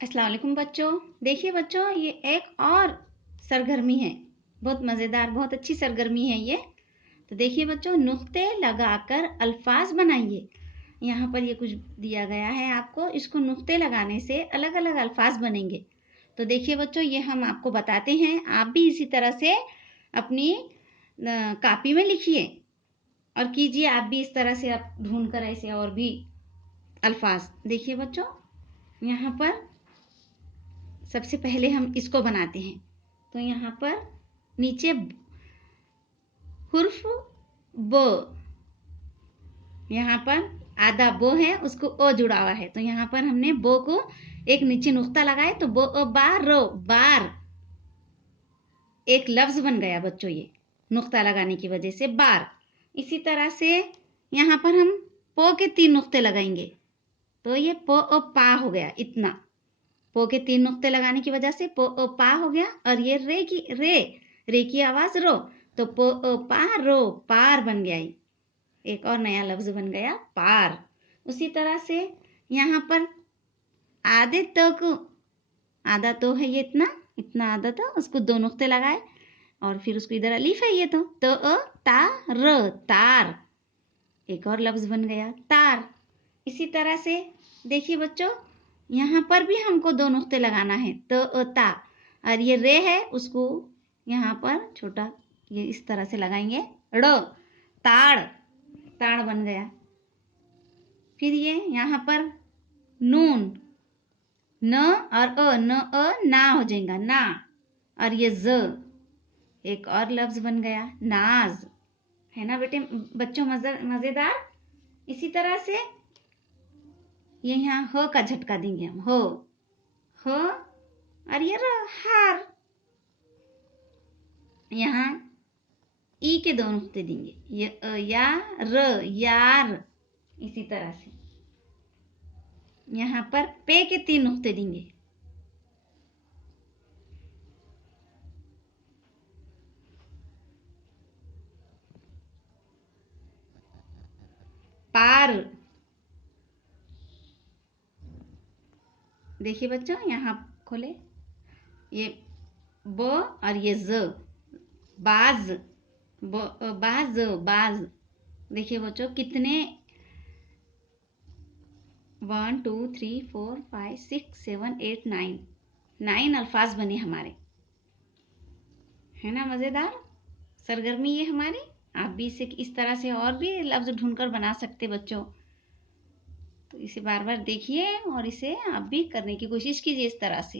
अस्सलाम वालेकुम बच्चों। देखिए बच्चों, ये एक और सरगर्मी है। बहुत मज़ेदार, बहुत अच्छी सरगर्मी है ये। तो देखिए बच्चों, नुक्ते लगाकर अल्फाज बनाइए। यहाँ पर ये कुछ दिया गया है आपको। इसको नुक्ते लगाने से अलग अलग अल्फाज बनेंगे। तो देखिए बच्चों, ये हम आपको बताते हैं। आप भी इसी तरह से अपनी कापी में लिखिए और कीजिए। आप भी इस तरह से आप ढूंढ कर ऐसे और भी अल्फाज। देखिए बच्चों, यहाँ पर सबसे पहले हम इसको बनाते हैं। तो यहाँ पर नीचे हुर्फ ब, यहाँ पर आधा बो है, उसको ओ जुड़ा हुआ है। तो यहाँ पर हमने बो को एक नीचे नुक्ता लगाए तो बो ओ बार रो, बार एक लफ्ज बन गया बच्चों, ये नुक्ता लगाने की वजह से बार। इसी तरह से यहाँ पर हम पो के 3 नुक्ते लगाएंगे तो ये पो ओ पा हो गया। इतना पो के 3 नुक्ते लगाने की वजह से पो ओ पा हो गया। और ये रे की आवाज रो, तो पो ओ पा रो, पार बन गया। एक और नया लफ्ज बन गया पार। उसी तरह से यहाँ पर आधे तो को, आधा तो है ये, इतना इतना आधा तो, उसको 2 नुक्ते लगाए और फिर उसको इधर अलीफ है ये तो ता र, तार। एक और लफ्ज बन गया तार। इसी तरह से देखिए बच्चों, यहाँ पर भी हमको 2 नुक्ते लगाना है तो ता, और ये रे है उसको यहाँ पर छोटा ये इस तरह से लगाएंगे ड़, ताड़, ताड़ बन गया। फिर ये यहाँ पर नून, न और ना हो जाएगा ना, और ये ज, एक और लफ्ज बन गया नाज। है ना बेटे बच्चों, मजेदार। इसी तरह से ये यहाँ ह का झटका देंगे हम, ह और ये हार। यहाँ ई के 2 नुक्ते देंगे, ये या र, यार। इसी तरह से यहाँ पर पे के 3 नुक्ते देंगे, पार। देखिए बच्चों, यहाँ खोले, ये ब और ये ज, बाज, बाज, बाज। देखिए बच्चों कितने 1 2 3 4 5 6 7 8 9 अल्फाज बने हमारे। है ना मजेदार सरगर्मी ये हमारी। आप भी इसे इस तरह से और भी लफ्ज ढूंढकर बना सकते बच्चों। तो इसे बार बार देखिए और इसे आप भी करने की कोशिश कीजिए इस तरह से।